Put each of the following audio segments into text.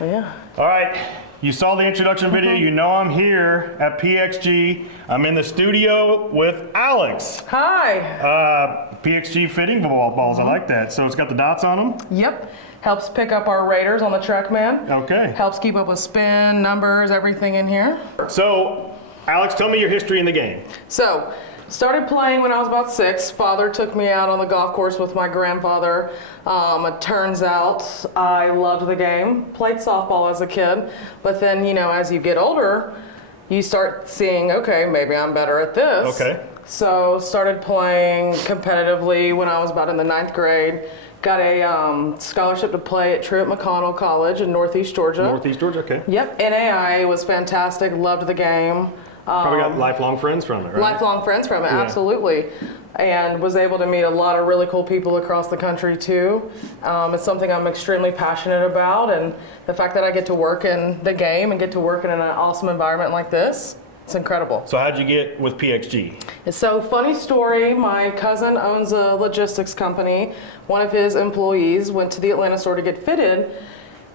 Yeah. All right, you saw the introduction video. You know I'm here at PXG. I'm in the studio with Alex. Hi. PXG fitting balls, I like that. So it's got the dots on them? Yep. Helps pick up our raters on the TrackMan. Okay. Helps keep up with spin, numbers, everything in here. So, Alex, tell me your history in the game. So, started playing when I was about 6. Father took me out on the golf course with my grandfather. It turns out I loved the game. Played softball as a kid, but then, you know, as you get older, you start seeing, okay, maybe I'm better at this. Okay. So started playing competitively when I was about in the 9th grade. Got a scholarship to play at Truett McConnell College in Northeast Georgia. Northeast Georgia, okay. Yep, NAIA was fantastic, loved the game. Probably got lifelong friends from it, right? Lifelong friends from it, Yeah. Absolutely. And was able to meet a lot of really cool people across the country too. It's something I'm extremely passionate about, and the fact that I get to work in the game and get to work in an awesome environment like this, it's incredible. So how'd you get with PXG? So funny story, my cousin owns a logistics company. One of his employees went to the Atlanta store to get fitted.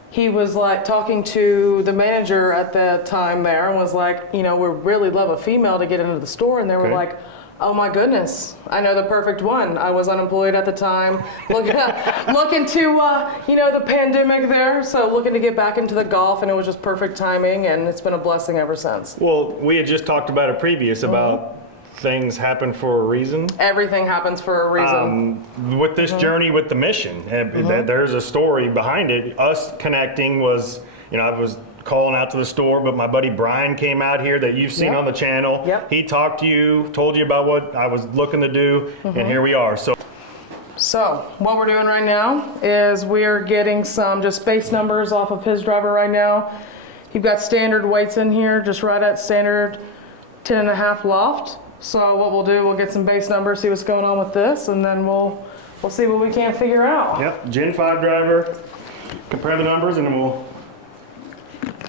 He was like talking to the manager at the time there and was like, you know, we really love a female to get into the store. And they were Okay. like, oh my goodness, I know the perfect one. I was unemployed at the time, looking to, you know, the pandemic there. So looking to get back into the golf, and it was just perfect timing, and it's been a blessing ever since. Well, we had just talked about it previous about things happen for a reason. Everything happens for a reason. With this journey with the mission, there's a story behind it. Us connecting was, you know, I was calling out to the store, but my buddy Brian came out here that you've seen Yep. on the channel. Yep. He talked to you, told you about what I was looking to do, and here we are. So what we're doing right now is we're getting some just base numbers off of his driver right now. You've got standard weights in here, just right at standard 10.5 loft. So what we'll do, we'll get some base numbers, see what's going on with this, and then we'll see what we can't figure out. Yep, Gen 5 driver, compare the numbers, and then we'll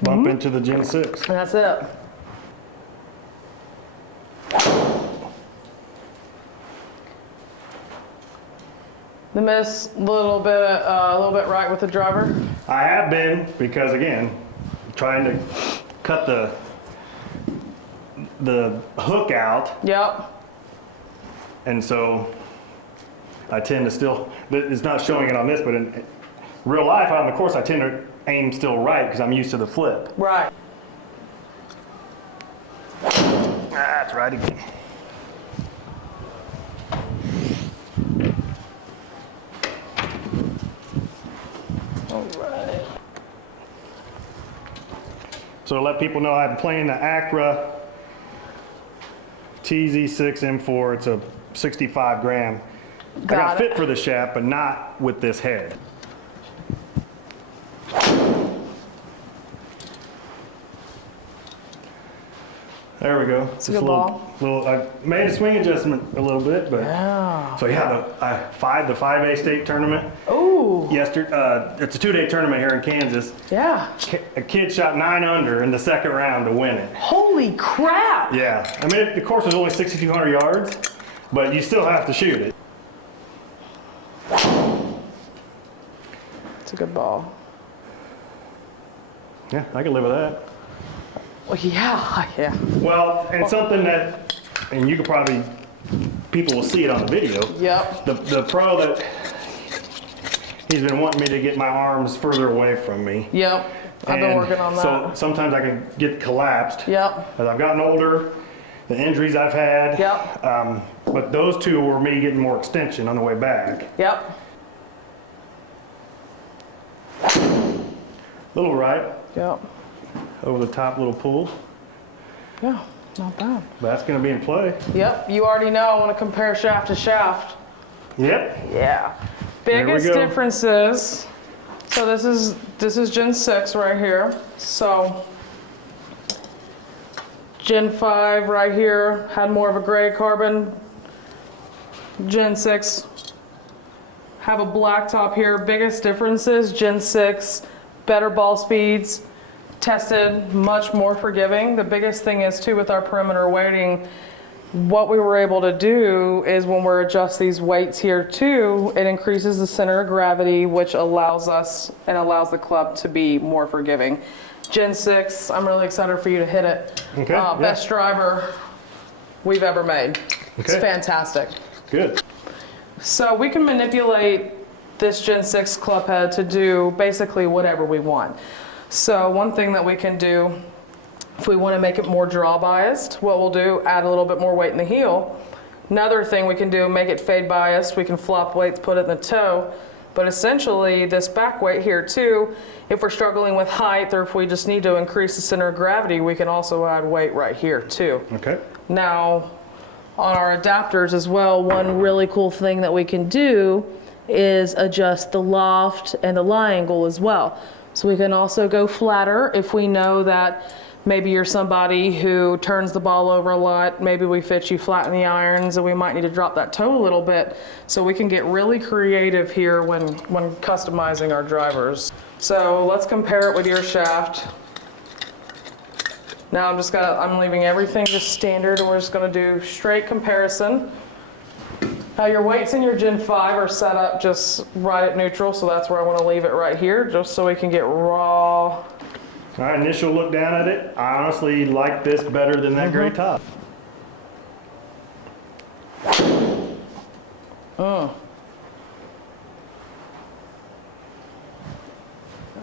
bump into the Gen 6. And that's it. The miss a little bit right with the driver. I have been, because again, trying to cut the hook out, Yep. and so I tend to still, it's not showing it on this, but in real life on the course I tend to aim still right because I'm used to the flip. Right. That's right again. All right. So to let people know, I'm playing the Acura TZ6 M4. It's a 65 gram. I got fit for the shaft, but not with this head. There we go. It's a good ball. I made a swing adjustment a little bit, but Yeah. so yeah, the 5A state tournament. Ooh. yesterday. It's a 2-day tournament here in Kansas. Yeah. A kid shot 9 under in the second round to win it. Holy crap! Yeah, I mean, the course is only 6,200 yards, but you still have to shoot it. It's a good ball. Yeah, I can live with that. Well, yeah. Well, and something that, and you could probably, people will see it on the video. Yep. The pro that, he's been wanting me to get my arms further away from me. Yep. I've been working on that. So sometimes I can get collapsed. Yep. As I've gotten older, the injuries I've had. Yep. But those two were me getting more extension on the way back. Yep. Little right. Yep. Over the top little pool. Yeah, not bad. That's going to be in play. Yep, you already know I want to compare shaft to shaft. Yep. Yeah. There we Biggest go. differences. So this is Gen 6 right here. So Gen 5 right here had more of a gray carbon. Gen 6 have a black top here. Biggest differences, Gen 6, better ball speeds, tested, much more forgiving. The biggest thing is too with our perimeter weighting, what we were able to do is when we adjust these weights here too, it increases the center of gravity, which allows us and allows the club to be more forgiving. Gen 6, I'm really excited for you to hit it. Okay, yeah. Best driver we've ever made. It's Okay. fantastic. Good. So we can manipulate this Gen 6 club head to do basically whatever we want. So one thing that we can do, if we want to make it more draw biased, what we'll do, add a little bit more weight in the heel. Another thing we can do, make it fade biased. We can flop weights, put it in the toe. But essentially this back weight here too, if we're struggling with height or if we just need to increase the center of gravity, we can also add weight right here too. Okay. Now, on our adapters as well, one really cool thing that we can do is adjust the loft and the lie angle as well. So we can also go flatter if we know that maybe you're somebody who turns the ball over a lot. Maybe we fit you flat in the irons and we might need to drop that toe a little bit. So we can get really creative here when customizing our drivers. So let's compare it with your shaft. Now I'm leaving everything just standard and we're just gonna do straight comparison. Now your weights in your Gen 5 are set up just right at neutral, so that's where I want to leave it right here, just so we can get raw. All right, initial look down at it. I honestly like this better than that gray top.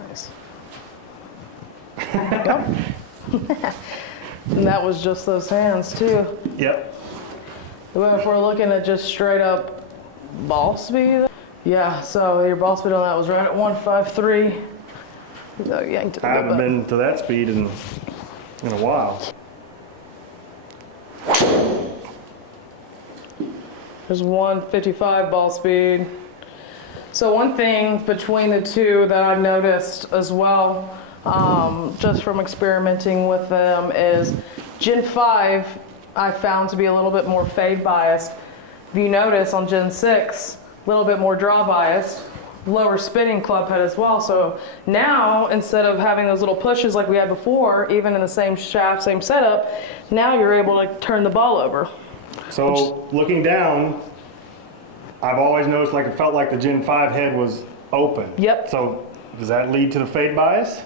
Nice. Yep. And that was just those hands too. Yep. If we're looking at just straight up ball speed, yeah, so your ball speed on that was right at 153. So yanked it a I haven't little bit. been to that speed in a while. There's 155 ball speed. So one thing between the two that I've noticed as well, just from experimenting with them, is Gen 5 I found to be a little bit more fade biased. If you notice on Gen 6, a little bit more draw biased, lower spinning club head as well. So now, instead of having those little pushes like we had before, even in the same shaft, same setup, now you're able to turn the ball over. So looking down, I've always noticed like it felt like the Gen 5 head was open. Yep. So does that lead to the fade bias?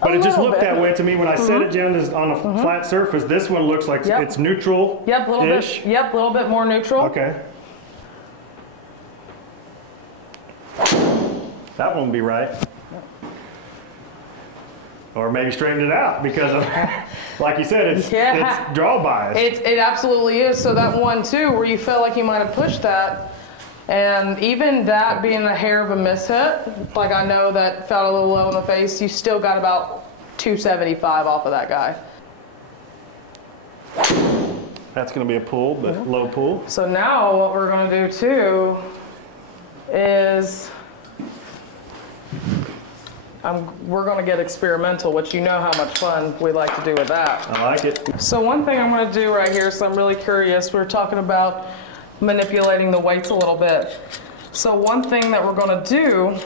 But A it just little looked bit. that way to me when I set it down on a flat surface. This one looks like Yep. it's neutral. Yep, a little bit. Yep, a little bit more neutral. Okay. That won't be right. Or maybe straighten it out because of, like you said, it's draw bias. It absolutely is. So that one too, where you felt like you might have pushed that, and even that being a hair of a mishit, like I know that felt a little low in the face, you still got about 275 off of that guy. That's going to be a pull, but low pull. So now what we're going to do too is we're going to get experimental, which you know how much fun we like to do with that. I like it. So one thing I'm going to do right here, so I'm really curious, we're talking about manipulating the weights a little bit. So one thing that we're gonna do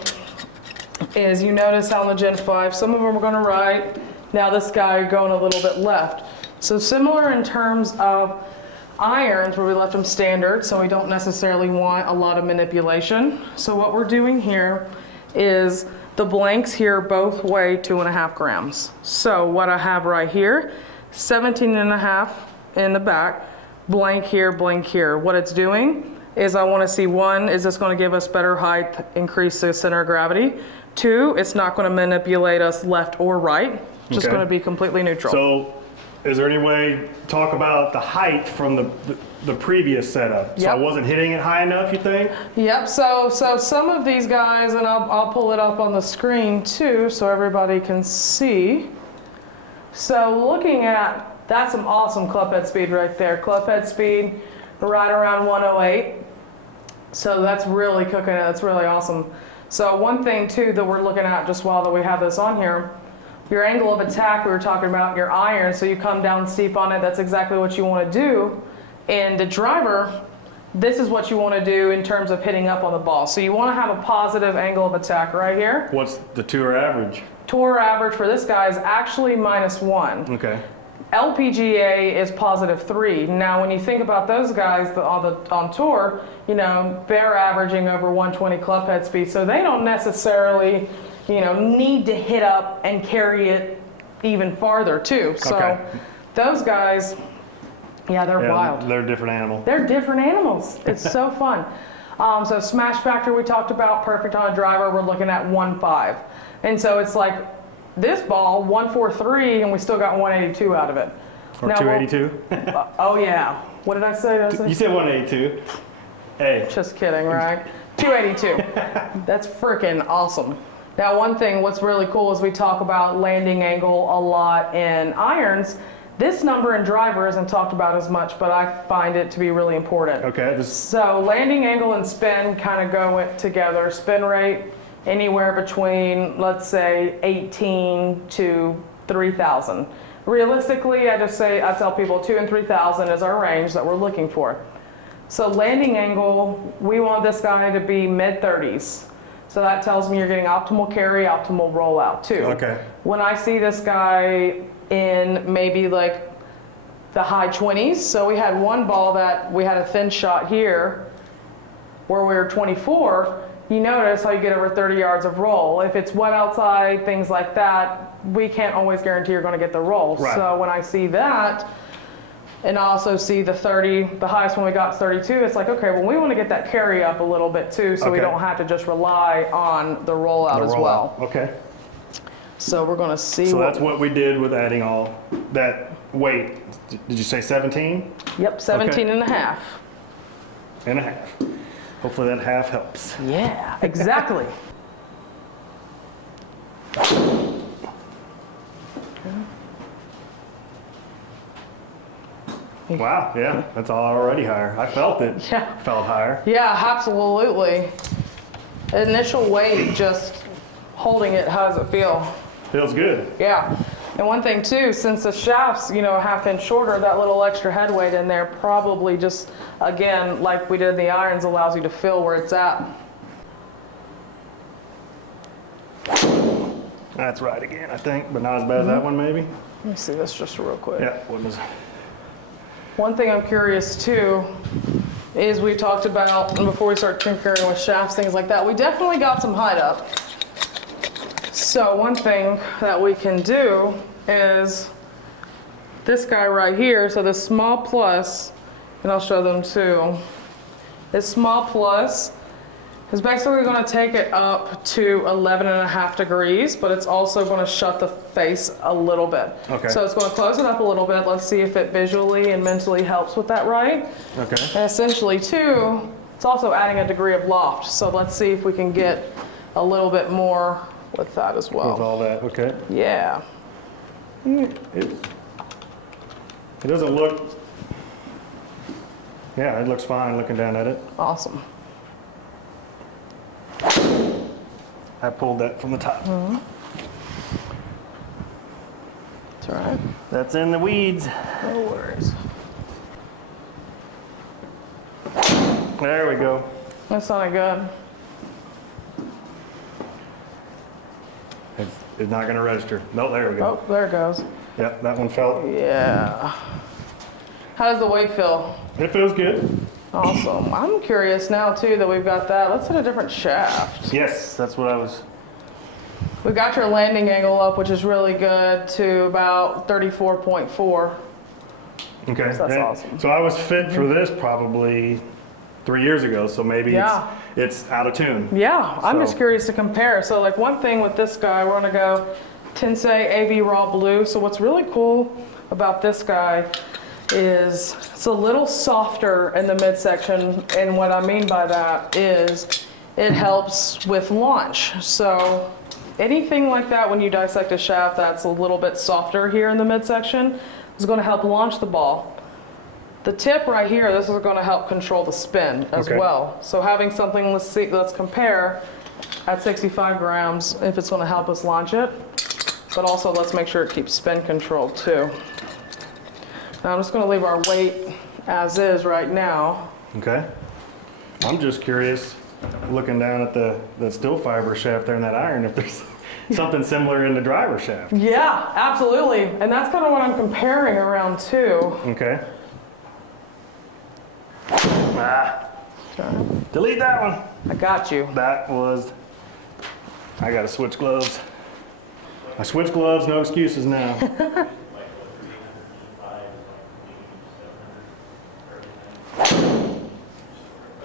is, you notice how in the Gen 5, some of them are gonna right. Now this guy going a little bit left. So similar in terms of irons, where we left them standard, so we don't necessarily want a lot of manipulation. So what we're doing here is the blanks here both weigh 2.5 grams. So what I have right here, 17.5 in the back, blank here, blank here. What it's doing is, I want to see, one, is this going to give us better height, increase the center of gravity? Two, it's not going to manipulate us left or right, just going to be completely neutral. So is there any way, talk about the height from the previous setup? So I wasn't hitting it high enough, you think? Yep, so some of these guys, and I'll pull it up on the screen too so everybody can see. So looking at, that's some awesome club head speed right there. Club head speed right around 108. So that's really cooking it, that's really awesome. So one thing too that we're looking at just while that we have this on here, your angle of attack, we were talking about your iron, so you come down steep on it, that's exactly what you want to do. And the driver, this is what you want to do in terms of hitting up on the ball. So you want to have a positive angle of attack right here. What's the tour average? Tour average for this guy is actually -1. Okay. LPGA is +3. Now, when you think about those guys on tour, you know, they're averaging over 120 club head speed, so they don't necessarily, you know, need to hit up and carry it even farther too. So those guys, yeah, they're wild. They're a different animal. They're different animals. It's so fun. So smash factor we talked about, perfect on a driver, we're looking at 1.5. And so it's like this ball, 143, and we still got 182 out of it. Or now, 282? Oh yeah. What did I say? You said 182. Hey. Just kidding, right? 282. That's freaking awesome. Now one thing, what's really cool is we talk about landing angle a lot in irons. This number in driver isn't talked about as much, but I find it to be really important. Okay. So landing angle and spin kind of go together. Spin rate, anywhere between, let's say, 18 to 3,000. Realistically, I tell people 2,000 and 3,000 is our range that we're looking for. So landing angle, we want this guy to be mid-30s. So that tells me you're getting optimal carry, optimal rollout too. Okay. When I see this guy in maybe like the high 20s, so we had one ball that we had a thin shot here where we were 24, you notice how you get over 30 yards of roll. If it's wet outside, things like that, we can't always guarantee you're going to get the roll. Right. So when I see that, and I also see the 30, the highest one we got is 32, it's like, okay, well, we want to get that carry up a little bit too, so we don't have to just rely on the rollout as well. Okay. So we're going to see. So that's what we did with adding all that weight. Did you say 17? Yep, 17 and a half. And a half. Hopefully that half helps. Yeah, exactly. Wow, yeah, that's already higher. I felt it. Yeah. Felt higher. Yeah, absolutely. Initial weight, just holding it, how does it feel? Feels good. Yeah. And one thing too, since the shaft's, you know, a half inch shorter, that little extra head weight in there probably just, again, like we did in the irons, allows you to feel where it's at. That's right again, I think, but not as bad as that one maybe. Let me see this just real quick. Yeah, what was One thing I'm curious too is we talked about, and before we start tinkering with shafts, things like that, we definitely got some height up. So one thing that we can do is this guy right here, so this small plus, and I'll show them too. This small plus is basically going to take it up to 11.5 degrees, but it's also going to shut the face a little bit. Okay. So it's going to close it up a little bit. Let's see if it visually and mentally helps with that, right? Okay. And essentially too, it's also adding a degree of loft. So let's see if we can get a little bit more with that as well. With all that, okay. Yeah. It doesn't look, yeah, it looks fine looking down at it. Awesome. I pulled that from the top. Mm-hmm. That's all right. That's in the weeds. No worries. There we go. That sounded good. It's not gonna register. No, there we go. Oh, there it goes. Yep, that one felt, Yeah. How does the weight feel? it feels good. Awesome. I'm curious now too that we've got that. Let's hit a different shaft. Yes, that's what I was, We've got your landing angle up, which is really good, to about 34.4. okay. So that's And awesome. So I was fit for this probably 3 years ago, so maybe Yeah. it's out of tune. Yeah, I'm just So- curious to compare. So like one thing with this guy, we're gonna go Tensei AV Raw Blue. So what's really cool about this guy is it's a little softer in the midsection, and what I mean by that is it helps with launch. So anything like that when you dissect a shaft that's a little bit softer here in the midsection is going to help launch the ball. The tip right here, this is going to help control the spin as Okay. well. So having something, let's see, let's compare at 65 grams if it's going to help us launch it, but also let's make sure it keeps spin controlled too. Now I'm just going to leave our weight as is right now. Okay. I'm just curious, looking down at the steel fiber shaft there in that iron, if there's something similar in the driver shaft. Yeah, absolutely. And that's kind of what I'm comparing around too. Okay. Ah, delete that one. I got you. That was, I gotta switch gloves. I switch gloves, no excuses now.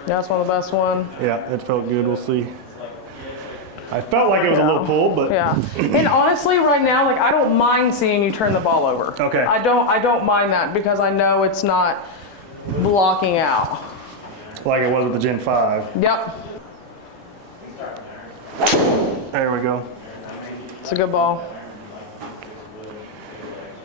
That's one of the best ones. Yeah, it felt good, we'll see. I felt like it was a little pull, but Yeah. And honestly, right now, like I don't mind seeing you turn the ball over. Okay. I don't mind that because I know it's not blocking out. like it was with the Gen 5. Yep. There we go. It's a good ball.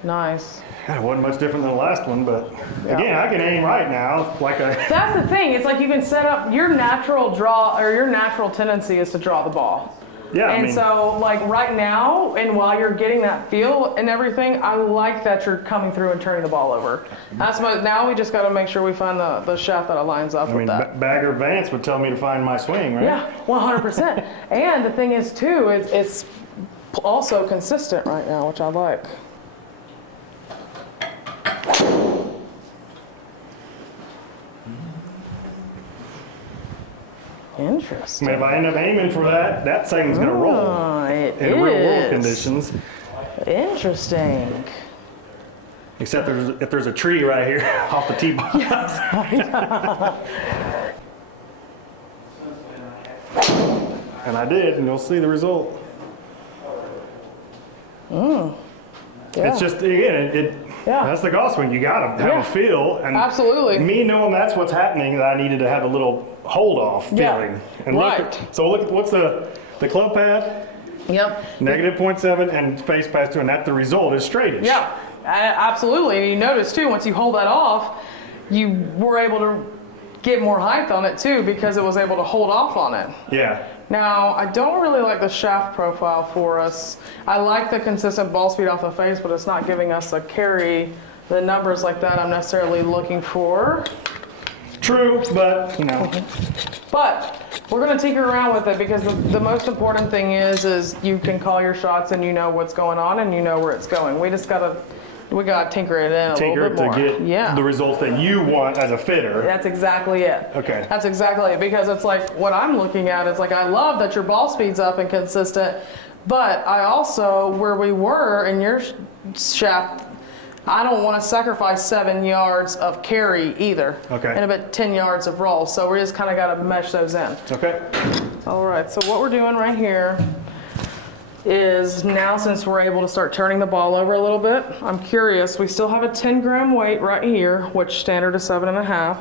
Nice. Yeah, it wasn't much different than the last one, but Yeah. again, I can aim right now. Like I, That's the thing. It's like you can set up your natural draw, or your natural tendency is to draw the ball. yeah, I And mean, so, like right now, and while you're getting that feel and everything, I like that you're coming through and turning the ball over. That's what. Now we just got to make sure we find the shaft that aligns up I with mean, that. Bagger Vance would tell me to find my swing, right? Yeah, 100%. And the thing is too, it's also consistent right now, which I like. I Interesting. mean, if I end up aiming for that, that thing's gonna roll Oh, it in real world is. conditions. Interesting. Except if there's a tree right here off the tee box. And I did, and you'll see the result. Yeah. It's just, again, Yeah. that's the golf swing. You gotta have Yeah. a feel. And Absolutely. me knowing that's what's happening, that I needed to have a little hold off Yeah. feeling. And Right. look, so look, what's the club pad? Yep. Negative 0.7 and face pass 2, and that the result is straightish. Yeah, absolutely. And you notice too, once you hold that off, you were able to get more height on it too because it was able to hold off on it. Yeah. Now, I don't really like the shaft profile for us. I like the consistent ball speed off the face, but it's not giving us a carry. The numbers like that I'm necessarily looking for. True, but you know. But we're gonna tinker around with it because the most important thing is you can call your shots and you know what's going on and you know where it's going. We gotta tinker it in a Tinker little bit more. to get Yeah. the results that you want as a fitter. That's exactly it. Okay. That's exactly it. Because it's like what I'm looking at is like I love that your ball speed's up and consistent, but I also, where we were in your shaft, I don't want to sacrifice 7 yards of carry either. Okay. And about 10 yards of roll. So we just kind of got to mesh those in. Okay. All right. So what we're doing right here is now, since we're able to start turning the ball over a little bit, I'm curious, we still have a 10-gram weight right here, which standard is 7.5,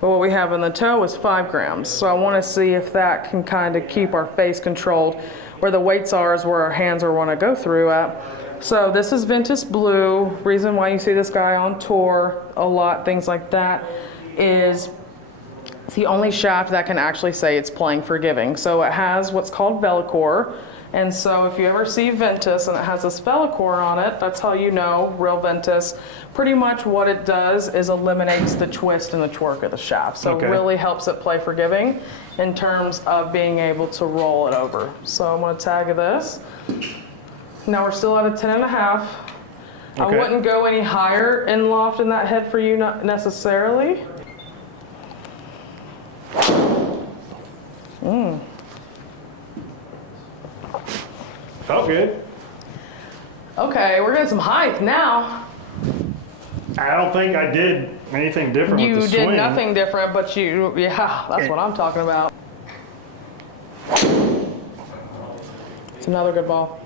but what we have in the toe is 5 grams. So I want to see if that can kind of keep our face controlled. Where the weights are is where our hands are want to go through at. So this is Ventus Blue. Reason why you see this guy on tour a lot, things like that, is it's the only shaft that can actually say it's playing forgiving. So it has what's called Velcor. And so if you ever see Ventus and it has this Velcor on it, that's how you know real Ventus. Pretty much what it does is eliminates the twist and the twerk of the shaft. So Okay. it really helps it play forgiving in terms of being able to roll it over. So I'm going to tag this. Now we're still at a 10.5. I Okay. wouldn't go any higher in loft in that head for you, not necessarily. Felt good. Okay, we're getting some height now. I don't think I did anything different You with the did swing. nothing different, but yeah, that's what I'm talking about. It's another good ball.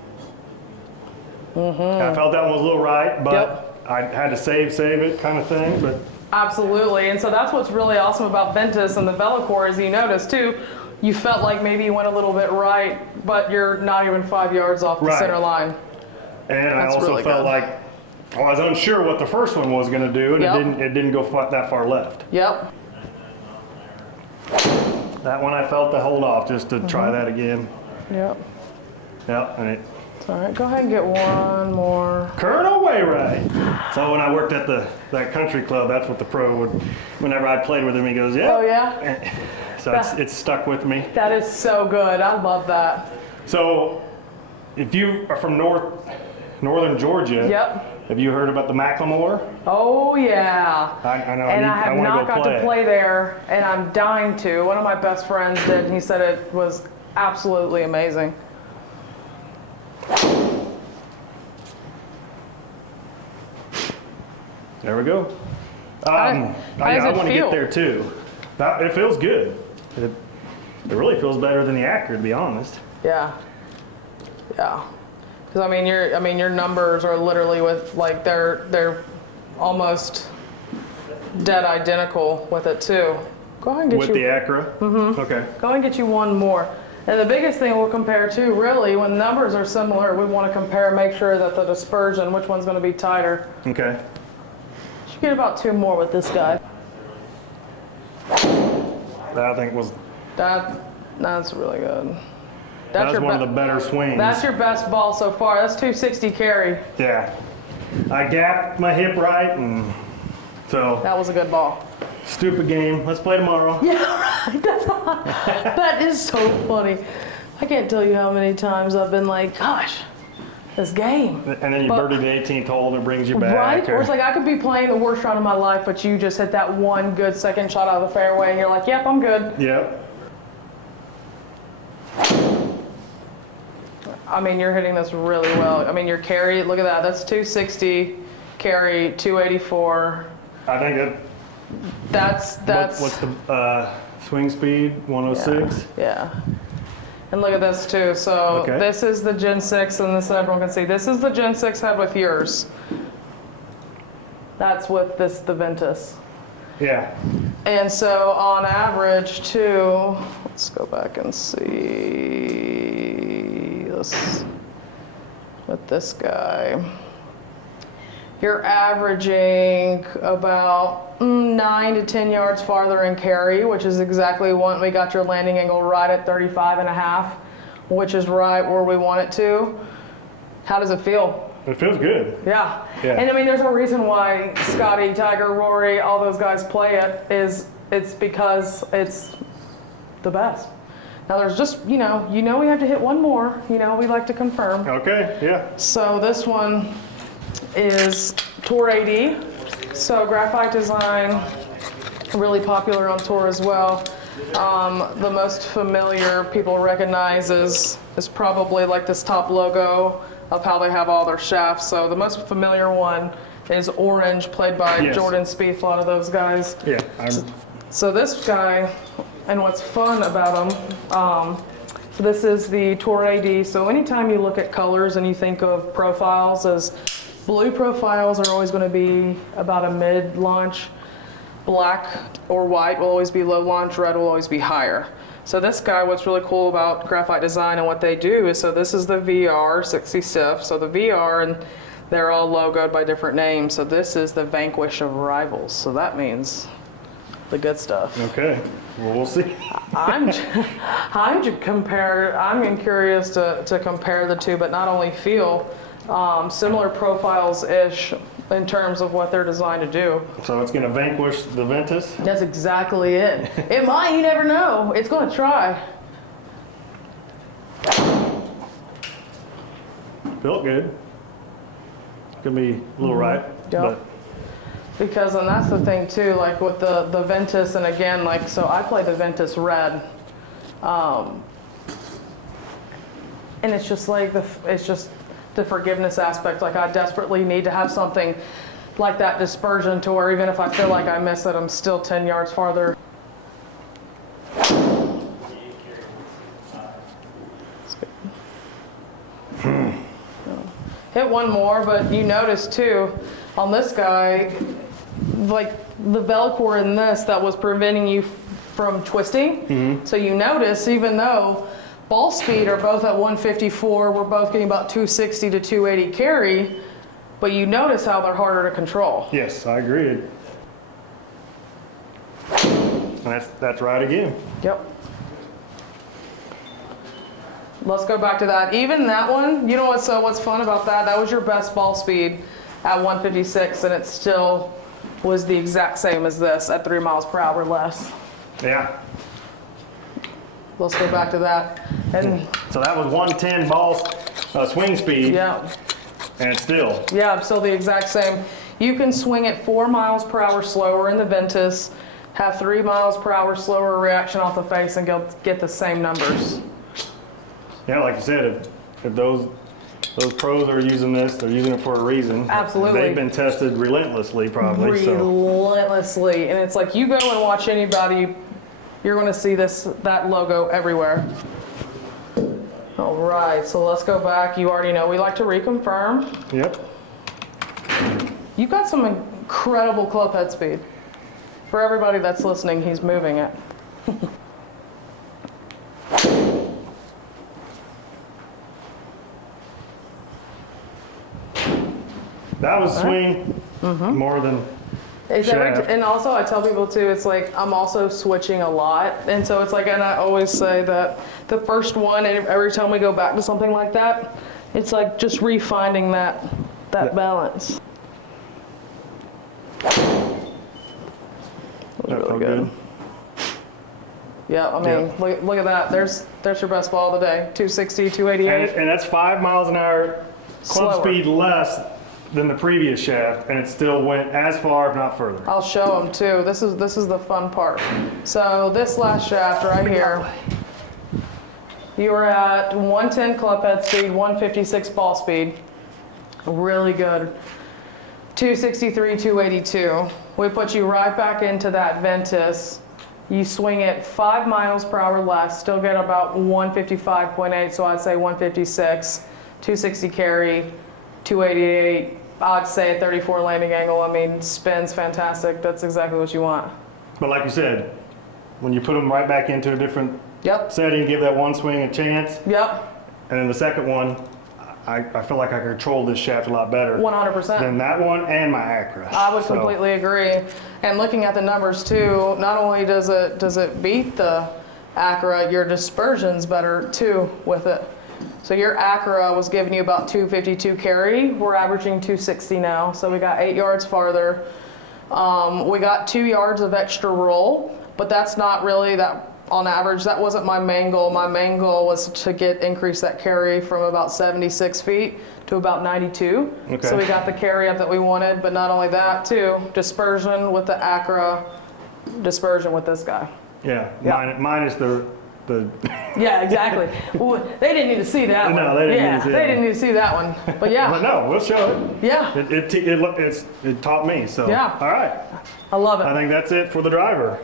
I felt that one was a little right, but Yep. I had to save it kind of thing. But Absolutely, and so that's what's really awesome about Ventus and the Velocore is you notice too, you felt like maybe you went a little bit right, but you're not even 5 yards off the Right. center line. and I That's also really felt good. like I was unsure what the first one was going to do, and Yep. it didn't go that far left. Yep. That one I felt to hold off just to try that again. Yep. Yep, and it All right, go ahead and get one more. Colonel Wainwright. So when I worked at that country club, that's what the pro would. Whenever I played with him, he goes, "Yeah." Oh yeah, And so it's stuck with me. that is so good. I love that. So if you are from northern Georgia, Yep. have you heard about the Macklemore? Oh yeah. I know. And I I have want not to go got to play there, and I'm dying to. One of my best friends did, and he said it was absolutely amazing. There we go. How does I it want to feel? get there too. It feels good. It really feels better than the Acura, to be honest. Yeah. Yeah. Because your numbers are literally with like they're almost dead identical with it too. Go ahead and get With you. the Acura? Mm-hmm. Okay. Go ahead and get you one more. And the biggest thing we'll compare to, really, when numbers are similar, we want to compare, make sure that the dispersion, which one's going to be tighter. Okay. You get about two more with this guy. That I think was That's really good. that's one of the better swings. That's your best ball so far. That's 260 carry. Yeah. I gapped my hip right, and so That was a good ball. stupid game. Let's play tomorrow. Yeah, right. That is so funny. I can't tell you how many times I've been like, gosh, this game. And then you But- birdie the 18th hole, and it brings you back. Right? Or it's like I could be playing the worst shot of my life, but you just hit that one good second shot out of the fairway, and you're like, yep, I'm good. Yep. I mean, you're hitting this really well. I mean, your carry, look at that. That's 260, carry 284. I think that. That's What's the swing speed? 106. Yeah. And look at this too. So Okay. this is the Gen 6, and this everyone can see. This is the Gen 6 head with yours. That's with the Ventus. Yeah. And so on average too, let's go back and see this with this guy. You're averaging about 9 to 10 yards farther in carry, which is exactly what we got your landing angle right at 35.5, which is right where we want it to. How does it feel? It feels good. Yeah. Yeah. And I mean, there's a reason why Scotty, Tiger, Rory, all those guys play it. It's because it's the best. Now there's just, we have to hit one more. We like to confirm. Okay. Yeah. So this one is Tour AD. So graphite design, really popular on tour as well. The most familiar people recognize is probably like this top logo of how they have all their shafts. So the most familiar one is orange, played by Yes. Jordan Spieth, a lot of those guys. Yeah. So this guy, and what's fun about him, so this is the Tour AD. So anytime you look at colors and you think of profiles, as blue profiles are always going to be about a mid-launch, black or white will always be low launch, red will always be higher. So this guy, what's really cool about Graphite Design and what they do is, so this is the VR 60 stiff. So the VR, and they're all logoed by different names. So this is the vanquish of rivals. So that means the good stuff. Okay. Well, we'll see. I'm curious to compare the two, but not only feel similar profiles-ish in terms of what they're designed to do. So it's going to vanquish the Ventus. That's exactly it. It might, you never know. It's going to try. Feels felt good. Could be a little right, Yep. Because, and that's the thing too, like with the Ventus, and again, like, so I play the Ventus red. And it's just like, it's just the forgiveness aspect. Like I desperately need to have something like that dispersion to where even if I feel like I miss it, I'm still 10 yards farther. Hit one more, but you notice too, on this guy, like the Velcro in this that was preventing you from twisting. So you notice, even though ball speed are both at 154, we're both getting about 260 to 280 carry, but you notice how they're harder to control. Yes, I agree. And that's right again. Yep. Let's go back to that. Even that one, you know what's fun about that? That was your best ball speed at 156, and it still was the exact same as this at 3 miles per hour less. Yeah. Let's go back to that. And so that was 110 ball swing speed. yeah. And it's still. Yeah, still the exact same. You can swing it 4 miles per hour slower in the Ventus, have 3 miles per hour slower reaction off the face, and get the same numbers. Yeah, like you said, if those pros are using this, they're using it for a reason. Absolutely. They've been tested relentlessly, probably. Relentlessly. And it's like you go and watch anybody, you're going to see that logo everywhere. All right, so let's go back. You already know we like to reconfirm. Yep. You've got some incredible club head speed. For everybody that's listening, he's moving it. That was swing more than shaft. And also I tell people too, it's like I'm also switching a lot. And so it's like, and I always say that the first one, and every time we go back to something like that, it's like just refining that balance. That Really felt good. Yeah, I mean, look at that. There's your best ball of the day. 260, 288. And that's 5 miles an hour club Slower. speed less than the previous shaft, and it still went as far, if not further. I'll show them too. This is the fun part. So this last shaft right here, you were at 110 club head speed, 156 ball speed. Really good. 263, 282. We put you right back into that Ventus. You swing it 5 miles per hour less, still get about 155.8, so I'd say 156, 260 carry, 288, I'd say a 34 landing angle. I mean, spin's fantastic. That's exactly what you want. But like you said, when you put them right back into a different setting, give that one swing a chance. Yep. And then the second one, I feel like I control this shaft a lot better 100%. than that one and my Acura. I would completely agree. And looking at the numbers too, not only does it beat the Acura, your dispersion's better too with it. So your Acura was giving you about 252 carry. We're averaging 260 now, so we got 8 yards farther. We got 2 yards of extra roll, but that's not really that. On average, that wasn't my main goal. My main goal was to increase that carry from about 76 feet to about 92. Okay. So we got the carry up that we wanted, but not only that too, dispersion with the Acura, dispersion with this guy. Yeah, minus the Yeah, exactly. Well, they didn't need to see that one. No, they didn't need to see that they didn't need to see that one. But yeah. But no, we'll show it. Yeah. It taught me, so. Yeah. All right. I love it. I think that's it for the driver.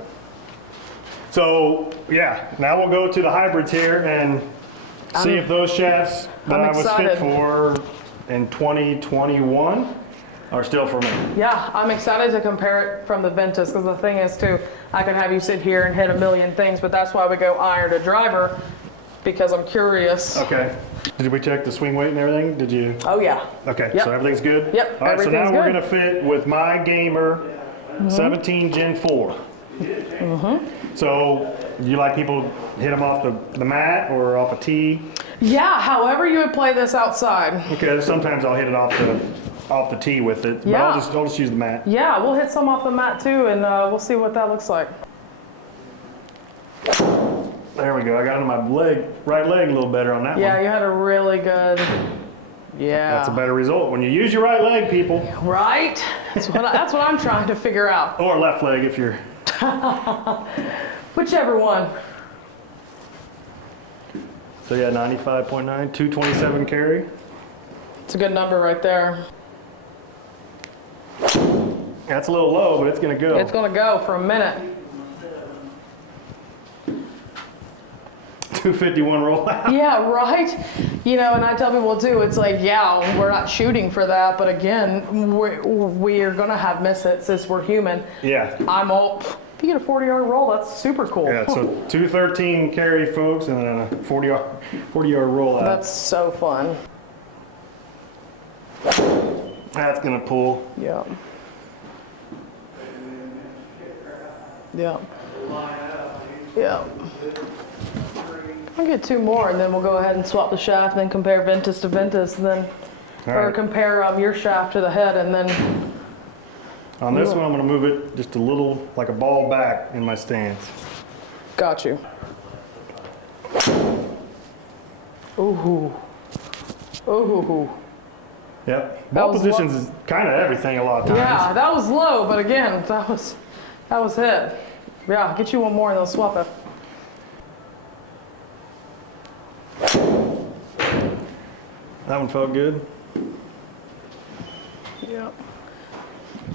So, yeah, now we'll go to the hybrids here and see if those shafts that I was fit for in 2021 are still for me. Yeah, I'm excited to compare it from the Ventus, because the thing is too, I could have you sit here and hit a million things, but that's why we go iron to driver, because I'm curious. Okay. Did we check the swing weight and everything? Did you? Oh yeah. Okay, Yep. so everything's good? Yep, All right, so everything's now we're good. gonna fit with my Gamer 17 Gen 4. So, do you like people hit them off the mat or off a tee? Yeah, however you would play this outside. Okay, sometimes I'll hit it off the tee with it, but Yeah. I'll just use the mat. Yeah, we'll hit some off the mat too, and we'll see what that looks like. There we go. I got on my right leg a little better on that Yeah, one. you had a really good Yeah. That's a better result when you use your right leg, people. Right? That's what I'm trying to figure out. Or left leg if you're... Whichever one. So yeah, 95.9, 227 carry. It's a good number right there. That's a little low, but it's gonna go. It's gonna go for a minute. 251 rollout. Yeah, right? You know, and I tell people too, it's like, yeah, we're not shooting for that, but again, we're gonna have miss hits as we're human. Yeah. If you get a 40-yard roll, that's super cool. Yeah, so 213 carry, folks, and then a 40-yard rollout. That's so fun. That's gonna pull. Yeah. Yeah. Yeah. I'll get 2 more, and then we'll go ahead and swap the shaft, and then compare Ventus to Ventus, and then, or right. compare your shaft to the head, and then. On this one, I'm gonna move it just a little, like a ball back in my stance. Got you. Ooh. Ooh. Yep. That Ball was positions is kind of everything a lot of times. Yeah, that was low, but again, that was hit. Yeah, I'll get you one more, and they'll swap it. That one felt good. Yep.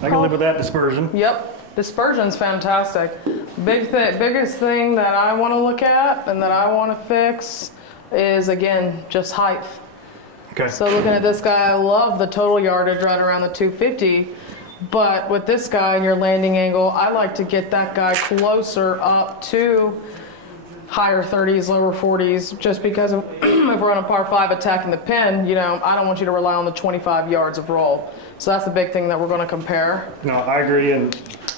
I can live with that dispersion. Yep, dispersion's fantastic. Biggest thing that I want to look at and that I want to fix is, again, just height. Okay. So looking at this guy, I love the total yardage right around the 250, but with this guy and your landing angle, I like to get that guy closer up to higher 30s, lower 40s, just because if we're on a par 5 attacking the pin, you know, I don't want you to rely on the 25 yards of roll. So that's the big thing that we're going to compare. No, I agree, and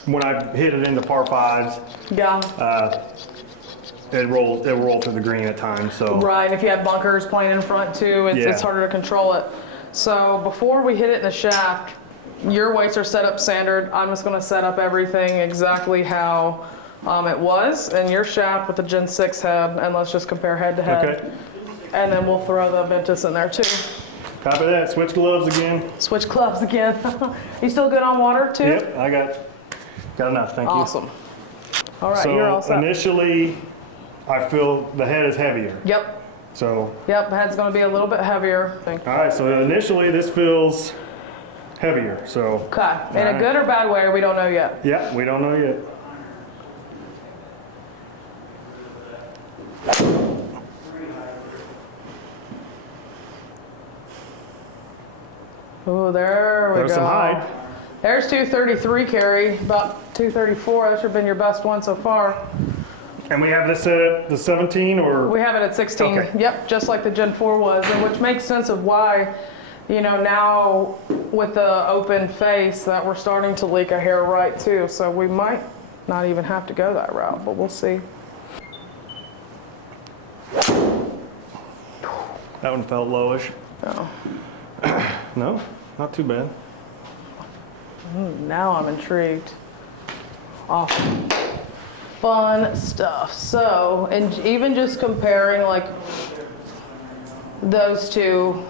when I hit it into par 5s, Yeah. it rolled to the green at times, so. Right, if you have bunkers playing in front too, it's harder to control it. So before we hit it in the shaft, your weights are set up standard. I'm just going to set up everything exactly how it was, and your shaft with the Gen 6 head, and let's just compare head to head. Okay. And then we'll throw the Ventus in there too. Copy that. Switch gloves again. Switch clubs again. You still good on water too? Yep, I got enough, thank you. Awesome. All right, you're all So set. initially, I feel the head is heavier. Yep. So. Yep, head's going to be a little bit heavier. All right, so initially this feels heavier, so. Okay, in a good or bad way, we don't know yet. Yeah, we don't know yet. Oh, there we go. There's some height. There's 233 carry, about 234. That should have been your best one so far. And we have this set at the 17 or? We have it at 16. Okay. Yep, just like the Gen 4 was, and which makes sense of why, you know, now with the open face that we're starting to leak a hair right too. So we might not even have to go that route, but we'll see. That one felt lowish. Oh. No, not too bad. Now I'm intrigued. Awesome. Fun stuff. So, and even just comparing like those two,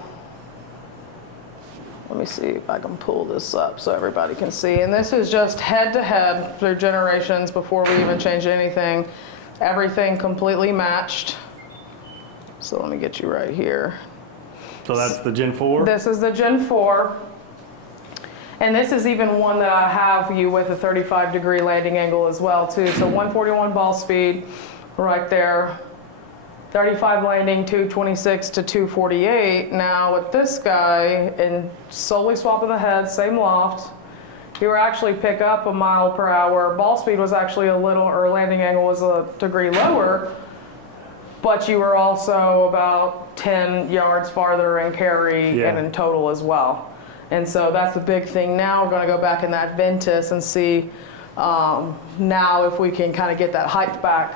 let me see if I can pull this up so everybody can see. And this is just head to head through generations before we even changed anything. Everything completely matched. So let me get you right here. So that's the Gen 4? This is the Gen 4. And this is even one that I have you with a 35-degree landing angle as well too. So 141 ball speed right there. 35 landing, 226 to 248. Now with this guy, and solely swapping the head, same loft, you were actually pick up a mile per hour. Ball speed was actually a little, or landing angle was a degree lower, but you were also about 10 yards farther in carry and in total as well. And so that's the big thing now. We're going to go back in that Ventus and see now if we can kind of get that height back.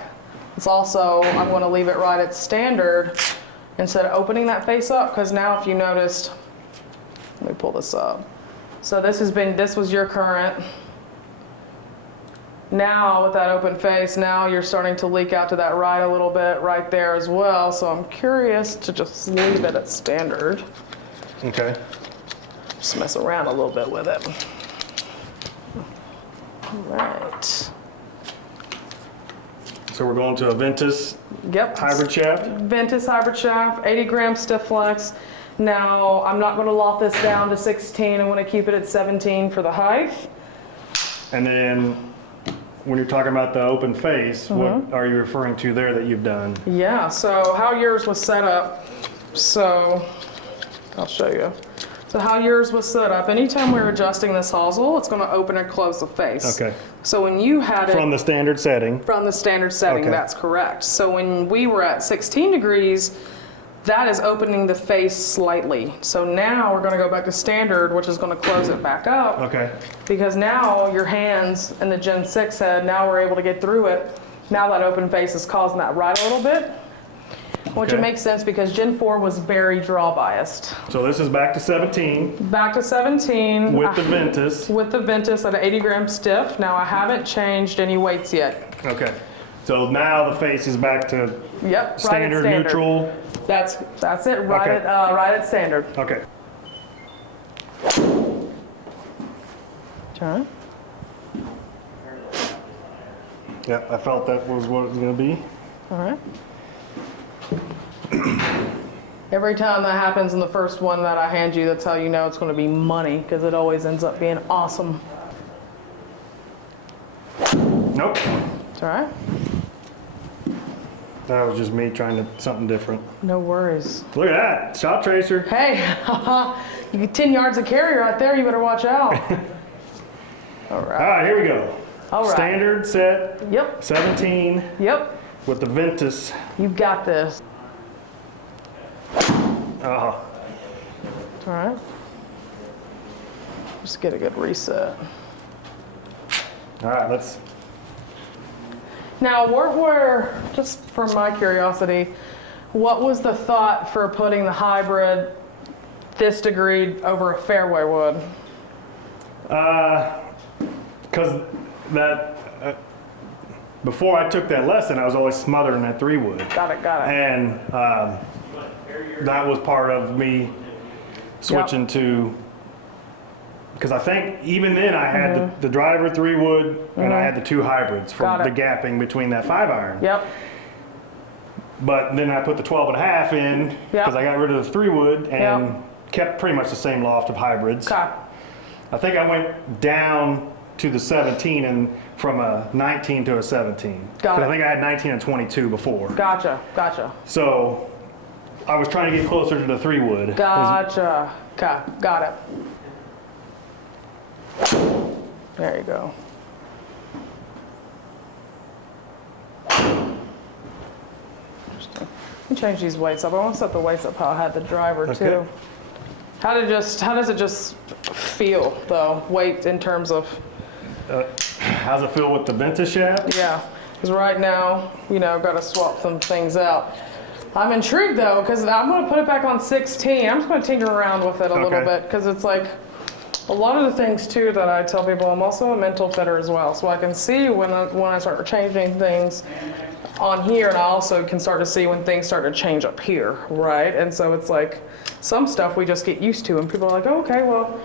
It's also, I'm going to leave it right at standard instead of opening that face up, because now if you noticed, let me pull this up. So this was your current. Now with that open face, now you're starting to leak out to that right a little bit right there as well. So I'm curious to just leave it at standard. Okay. Just mess around a little bit with it. All right. So we're going to a Ventus Yep. hybrid shaft. Ventus hybrid shaft, 80 gram stiff flex. Now, I'm not going to loft this down to 16. I want to keep it at 17 for the height. And then when you're talking about the open face, what are you referring to there that you've done? Yeah, so how yours was set up. So, I'll show you. So how yours was set up, anytime we're adjusting this hosel, it's going to open and close the face. Okay. So when you had it From the standard setting. from the standard setting, Okay. that's correct. So when we were at 16 degrees, that is opening the face slightly. So now we're going to go back to standard, which is going to close it back up. Okay. Because now your hands and the Gen 6 head, now we're able to get through it. Now that open face is causing that right a little bit, which Okay. it makes sense because Gen 4 was very draw biased. So this is back to 17 Back to 17. with the Ventus. With the Ventus at an 80 gram stiff. Now I haven't changed any weights yet. Okay. So now the face is back to Yep, standard, right at standard. neutral. That's it, right Okay. right at standard. Okay. Okay. Yeah, I felt that was what it was going to be. All right. Every time that happens in the first one that I hand you, that's how you know it's going to be money, because it always ends up being awesome. Nope. It's all right. That was just me trying to something different. No worries. Look at that, shot tracer. Hey, you get 10 yards of carry right there. You better watch out. All All right. right, here we go. All right. Standard set, Yep. 17 Yep. with the Ventus. You got this. Oh, All right. Just get a good reset. all right, let's. Now, just for my curiosity, what was the thought for putting the hybrid this degree over a fairway wood? Because that, before I took that lesson, I was always smothering that 3-wood. Got it, got it. And that was part of me switching to, because I think even then I had the driver 3-wood and I had the 2 hybrids for Got the it. gapping between that 5-iron. Yep. But then I put the 12.5 in because I got rid of the 3-wood and kept pretty much the same loft of hybrids. Okay. I think I went down to the 17 and from a 19 to a 17. Got 'Cause it. I think I had 19 and 22 before. Gotcha, gotcha. So I was trying to get closer to the 3-wood. Gotcha. Okay, got it. There you go. Interesting. Let me change these weights up. I want to set the weights up how I had the driver Okay. too. How does it just feel though? Weight in terms of, How's it feel with the Ventus shaft? yeah. Because right now, I've got to swap some things out. I'm intrigued though, because I'm going to put it back on 16. I'm just going to tinker around with it a little Okay. bit, because it's like a lot of the things too that I tell people, I'm also a mental fitter as well. So I can see when I start changing things on here, and I also can start to see when things start to change up here, right? And so it's like some stuff we just get used to, and people are like, oh, okay, well,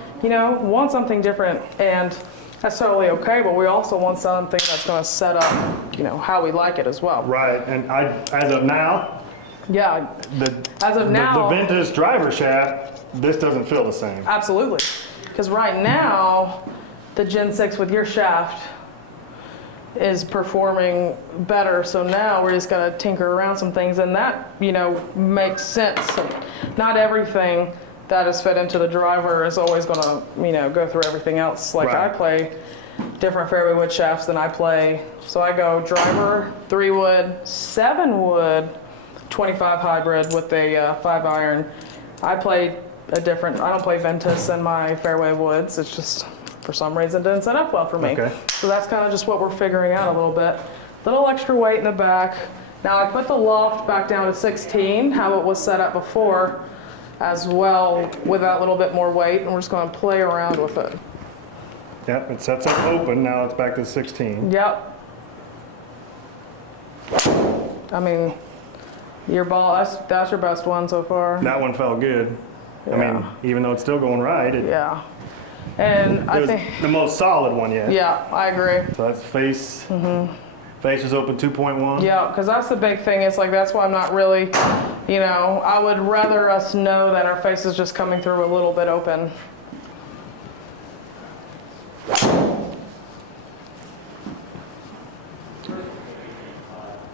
want something different, and that's totally okay, but we also want something that's going to set up, how we like it as well. Right, and as of now, Yeah, as of the now, Ventus driver shaft, this doesn't feel the same. absolutely. Because right now, the Gen 6 with your shaft is performing better. So now we're just going to tinker around some things, and that, makes sense. Not everything that is fed into the driver is always going to, go through everything else. Like Right. I play different fairway wood shafts than I play. So I go driver, 3-wood, 7-wood, 25 hybrid with a 5-iron. I don't play Ventus in my fairway woods. It's just, for some reason, didn't set up well for me. Okay. So that's kind of just what we're figuring out a little bit. Little extra weight in the back. Now I put the loft back down to 16, how it was set up before, as well, with that little bit more weight, and we're just going to play around with it. Yep, it sets up open, now it's back to 16. Yep. I mean, your ball, that's your best one so far. That one felt good. I mean, even though it's still going right, it Yeah. And I was think, the most solid one yet. yeah, I agree. So that's face. Face is open 2.1. Yeah, because that's the big thing. It's like, that's why I'm not really, you know, I would rather us know that our face is just coming through a little bit open.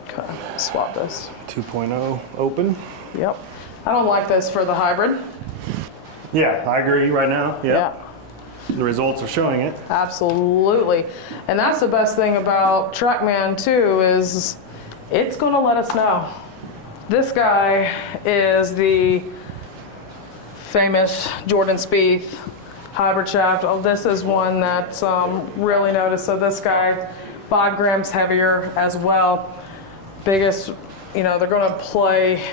Okay, swap this. 2.0 open. Yep. I don't like this for the hybrid. Yeah, I agree right now. Yeah. The results are showing it. Absolutely. And that's the best thing about TrackMan too, is it's going to let us know. This guy is the famous Jordan Spieth hybrid shaft. Oh, this is one that's really noticed. So this guy, 5 grams heavier as well. Biggest, you know, they're going to play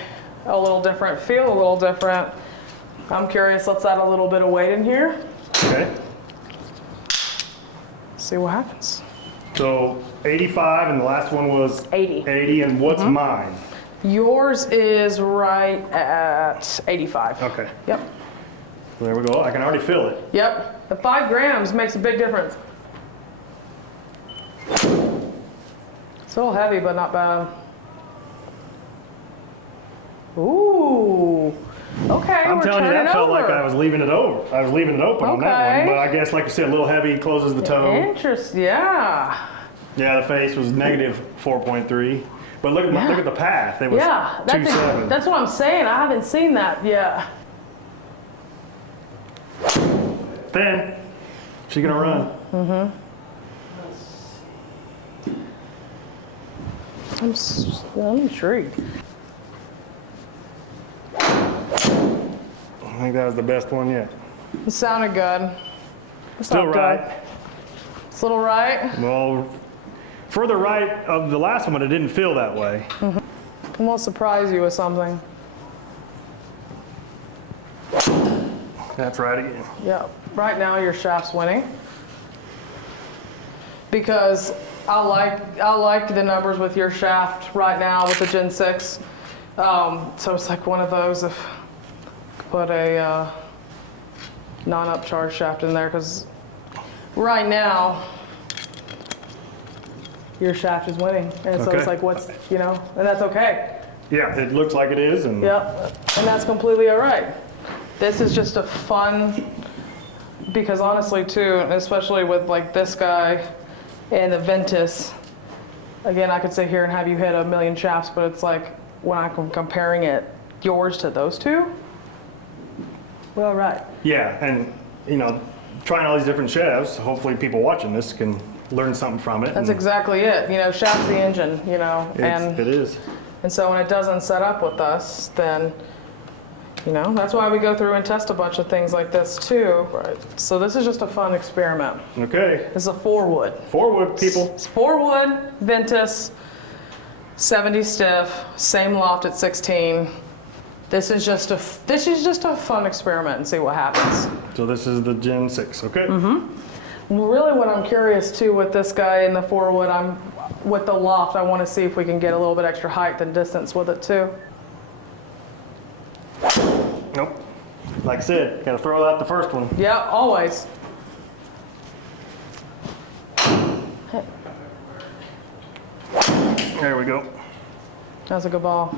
a little different, feel a little different. I'm curious, let's add a little bit of weight in here. Okay. See what happens. So 85 and the last one was 80. 80, and what's mine? Yours is right at 85. Okay. Yep. So there we go. I can already feel it. Yep. The 5 grams makes a big difference. It's a little heavy, but not bad. Ooh. Okay, I'm we're telling you, turning that felt like over. I was leaving it over. I was leaving it open on that one, Okay. but I guess, like you said, a little heavy, closes the toe. Interesting. Yeah. Yeah, the face was negative 4.3. But look at the path. It was Yeah. 2.7. That's what I'm saying. I haven't seen that yet. Then she's gonna run. I'm intrigued. I think that was the best one yet. It sounded good. It's Still not right. good. It's a little right. Well, further right of the last one, but it didn't feel that way. I'm gonna surprise you with something. That's right again. Yeah, right now your shaft's winning. Because I like the numbers with your shaft right now with the Gen 6. So it's like one of those, if I could put a non-upcharge shaft in there, because right now your shaft is winning. And so Okay. it's like, what's, you know, and that's okay. Yeah, it looks like it is, and Yep, and that's completely all right. This is just a fun, because honestly too, especially with like this guy and the Ventus, again, I could sit here and have you hit a million shafts, but it's like when I'm comparing it, yours to those two, well, right. yeah, and you know, trying all these different shafts. Hopefully, people watching this can learn something from it. That's and exactly it. You know, shaft's the engine, you know, it is. and so when it doesn't set up with us, then, you know, that's why we go through and test a bunch of things like this too. Right. So this is just a fun experiment. Okay, This is a 4-wood. forward, people. It's 4-wood, Ventus, 70 stiff, same loft at 16. This is just a fun experiment and see what happens. So this is the Gen 6. Okay. Really, what I'm curious too with this guy in the 4-wood, with the loft, I want to see if we can get a little bit extra height and distance with it too. Nope. Like I said, got to throw out the first one. Yeah, always. There we go. That's a good ball.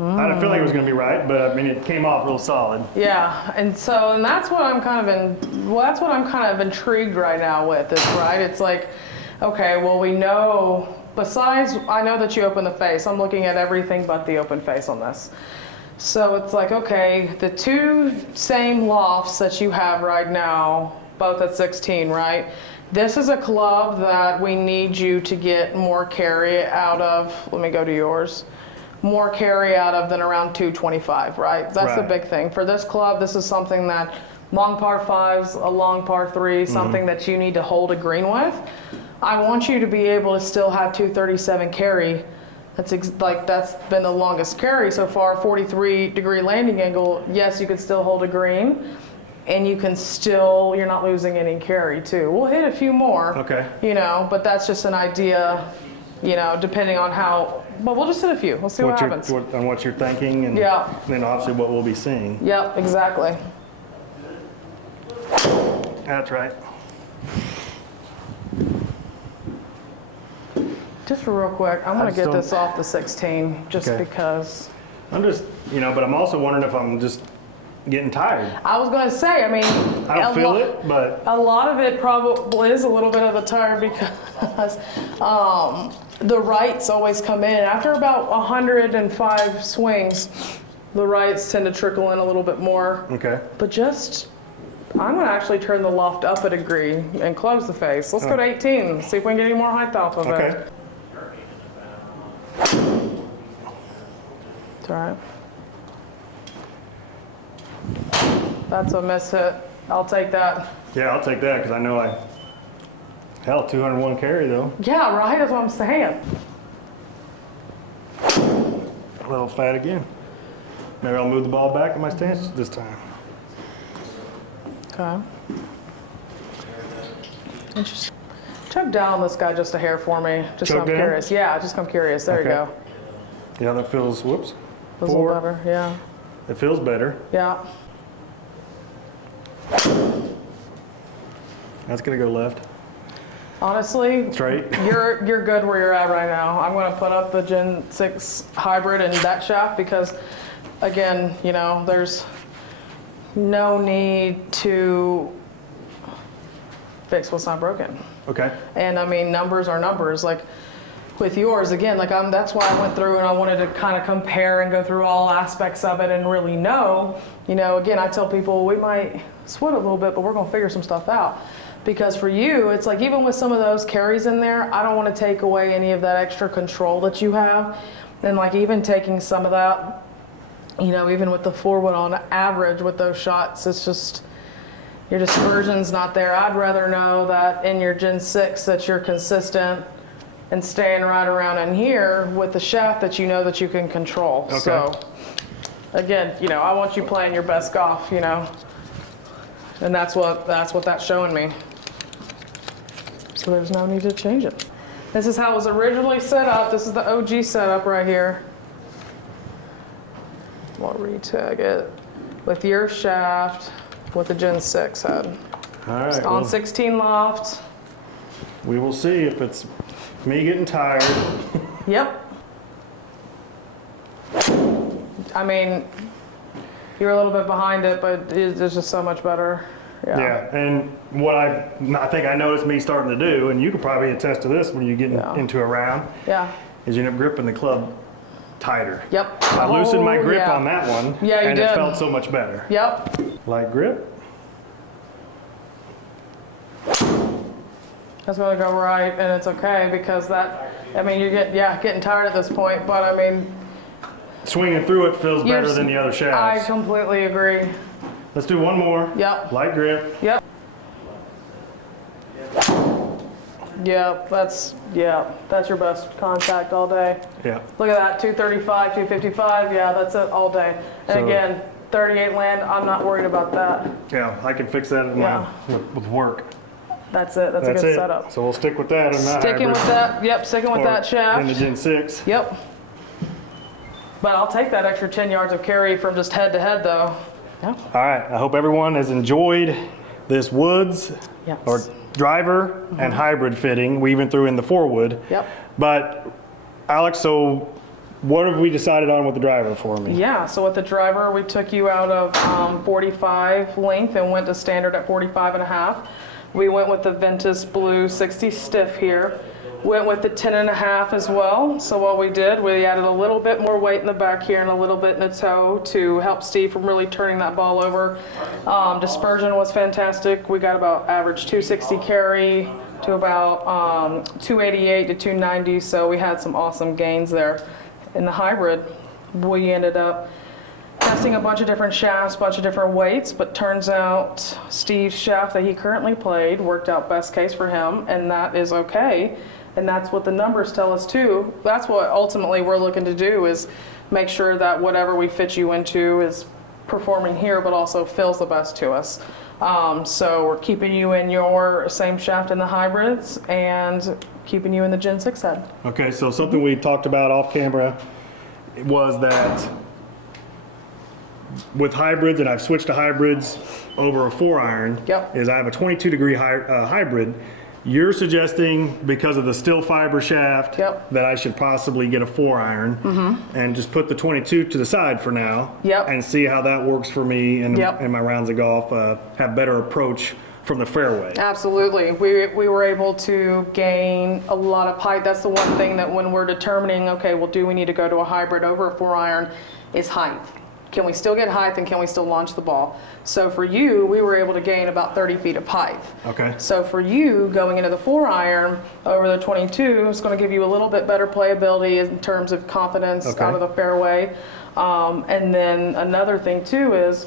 I had a feeling it was going to be right, but I mean, it came off real solid. Yeah, and that's what I'm kind of intrigued right now with is, right? It's like, okay, well, we know, besides, I know that you open the face. I'm looking at everything but the open face on this. So it's like, okay, the 2 same lofts that you have right now, both at 16, right? This is a club that we need you to get more carry out of. Let me go to yours. More carry out of than around 225, right? That's the Right. big thing. For this club, this is something that long par 5s, a long par 3, something that you need to hold a green with. I want you to be able to still have 237 carry. That's been the longest carry so far, 43-degree landing angle. Yes, you could still hold a green, and you can still, you're not losing any carry too. We'll hit a few more, Okay. you know, but that's just an idea. you know, depending on how, but we'll just hit a few. We'll see what happens. On what you're thinking, and Yeah. then obviously what we'll be seeing. Yep, exactly. That's right. Just real quick, I'm gonna just get don't- this off the 16, just Okay. because. I'm just, you know, but I'm also wondering if I'm just getting tired. I was gonna say, I mean. I don't feel it, but A lot of it probably is a little bit of a tire because the rights always come in. After about 105 swings, the rights tend to trickle in a little bit more. okay. But just, I'm gonna actually turn the loft up a degree and close the face. Let's go to 18, see if we can get any more height off of Okay. it. It's all right. That's a miss hit. I'll take that. Yeah, I'll take that because I know hell, 201 carry though. Yeah, right, that's what I'm saying. A little fat again. Maybe I'll move the ball back in my stance this time. Okay. Interesting. Choke down this guy just a hair for me, just so Choke I'm down? curious. Yeah, just I'm curious. There you Okay. go. Yeah, that feels, whoops. Feels a little better. Yeah. It feels better. Yeah. That's gonna go left. Honestly, Straight. you're good where you're at right now. I'm going to put up the Gen 6 hybrid in that shaft because, again, you know, there's no need to fix what's not broken. Okay. And I mean, numbers are numbers. Like with yours, again, like that's why I went through and I wanted to kind of compare and go through all aspects of it and really know. You know, again, I tell people we might sweat a little bit, but we're going to figure some stuff out. Because for you, it's like even with some of those carries in there, I don't want to take away any of that extra control that you have. And like even taking some of that, you know, even with the forward on average with those shots, it's just, your dispersion's not there. I'd rather know that in your Gen 6 that you're consistent and staying right around in here with the shaft that you know that you can control. Okay. So again, you know, I want you playing your best golf, you know, and that's what that's showing me. So there's no need to change it. This is how it was originally set up. This is the OG setup right here. We'll retag it with your shaft with the Gen 6 head. All right. It's on 16 loft. We will see if it's me getting tired. Yep. I mean, you're a little bit behind it, but it's just so much better. Yeah, and what I think I noticed me starting to do, and you could probably attest to this when you get into a round, Yeah. is you end up gripping the club tighter. Yep. I loosened my Oh, grip yeah. on that one, Yeah, you and did. it felt so much better. Yep. Light grip. That's gonna go right, and it's okay because that, I mean, getting tired at this point, but I mean, Swinging through it feels better Yours- than the other I shafts. completely agree. Let's do one more. Yep. Light grip. Yep. Yep, that's your best contact all day. Yeah. Look at that, 235, 255, yeah, that's it all day. And So- again, 38 land, I'm not worried about that. Yeah, I can fix that Yeah. with work. That's it, that's a good setup. So we'll stick with that and that Sticking hybrid. with that, yep, sticking with Or that shaft. In the Gen 6. Yep. But I'll take that extra 10 yards of carry from just head to head though. Yeah. All right, I hope everyone has enjoyed this Woods Yes. or driver and hybrid fitting. We even threw in the 4-wood. Yep. But Alex, so what have we decided on with the driver for me? Yeah, so with the driver, we took you out of 45 length and went to standard at 45 and a half. We went with the Ventus Blue 60 stiff here. Went with the 10 and a half as well. So what we did, we added a little bit more weight in the back here and a little bit in the toe to help Steve from really turning that ball over. Dispersion was fantastic. We got about average 260 carry to about 288 to 290. So we had some awesome gains there. In the hybrid, we ended up testing a bunch of different shafts, bunch of different weights, but turns out Steve's shaft that he currently played worked out best case for him, and that is okay. And that's what the numbers tell us too. That's what ultimately we're looking to do, is make sure that whatever we fit you into is performing here, but also feels the best to us. So we're keeping you in your same shaft in the hybrids and keeping you in the Gen 6 head. Okay, so something we talked about off camera was that with hybrids, and I've switched to hybrids over a 4-iron, Yep. is I have a 22-degree hybrid. You're suggesting, because of the steel fiber shaft, Yep. that I should possibly get a 4-iron and just put the 22 to the side for now, Yep. and see how that works for me in Yep. my rounds of golf, have better approach from the fairway. Absolutely. We were able to gain a lot of height. That's the one thing that when we're determining, okay, well, do we need to go to a hybrid over a 4-iron, is height. Can we still get height and can we still launch the ball? So for you, we were able to gain about 30 feet of height. Okay. So for you, going into the 4-iron over the 22 is going to give you a little bit better playability in terms of confidence Okay. out of the fairway. And then another thing too is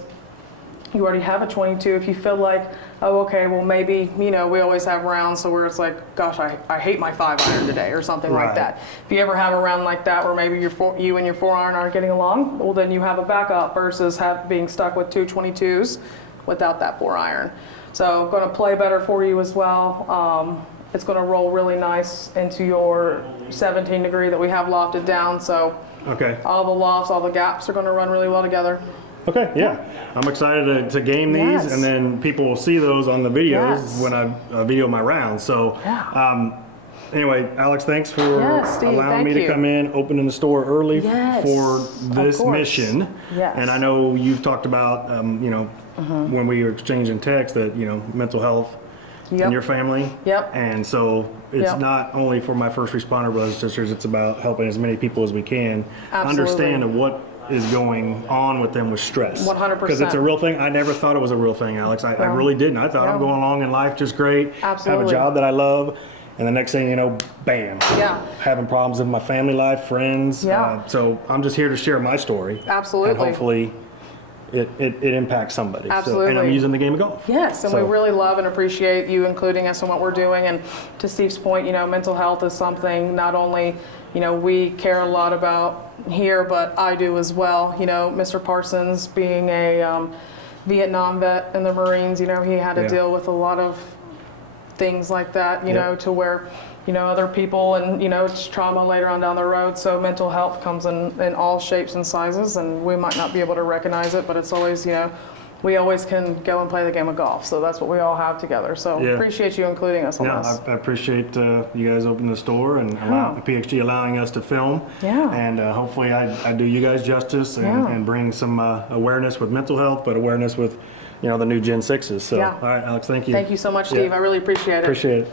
you already have a 22. If you feel like, oh, okay, well maybe, we always have rounds so where it's like, gosh, I hate my 5-iron today or something Right. like that. If you ever have a round like that where maybe you and your 4-iron aren't getting along, well then you have a backup versus being stuck with two 22s without that 4-iron. So going to play better for you as well. It's going to roll really nice into your 17 degree that we have lofted down. So Okay. all the lofts, all the gaps are going to run really well together. Okay, yeah. I'm excited to game these, Yes. and then people will see those on the videos Yes. when I video my rounds. So, Yeah. anyway, Alex, thanks for Yes, Steve, allowing thank me to you. come in, opening the store early Yes, for this of course. mission. Yes. And I know you've talked about, when we were exchanging texts, that mental health in Yep. your family. Yep. And so it's Yep. not only for my first responder brothers and sisters, it's about helping as many people as we can Absolutely. understand what is going on with them with stress. 100%. Because it's a real thing. I never thought it was a real thing, Alex. I really didn't. I thought I'm No. going along in life just great. Absolutely. Have a job that I love. And the next thing you know, bam. Yeah. Having problems in my family life, friends. Yeah. So I'm just here to share my story. Absolutely. And hopefully it impacts somebody. Absolutely. And I'm using the game of golf. Yes, and So- we really love and appreciate you including us in what we're doing. And to Steve's point, mental health is something not only, we care a lot about here, but I do as well. Mr. Parsons being a Vietnam vet in the Marines, he had to Yeah. deal with a lot of things like that, Yeah. to where, other people and, it's trauma later on down the road. So mental health comes in all shapes and sizes, and we might not be able to recognize it, but it's always, we always can go and play the game of golf. So that's what we all have together. So Yeah. appreciate you including us on Yeah, this. I appreciate you guys opening the store and PXG allowing us to film. Yeah. And hopefully I do you guys justice and, Yeah. and bring some awareness with mental health, but awareness with, the new Gen 6s. So, Yeah. all right, Alex, thank you. Thank you so much, Yeah. Steve. I really appreciate it. Appreciate it.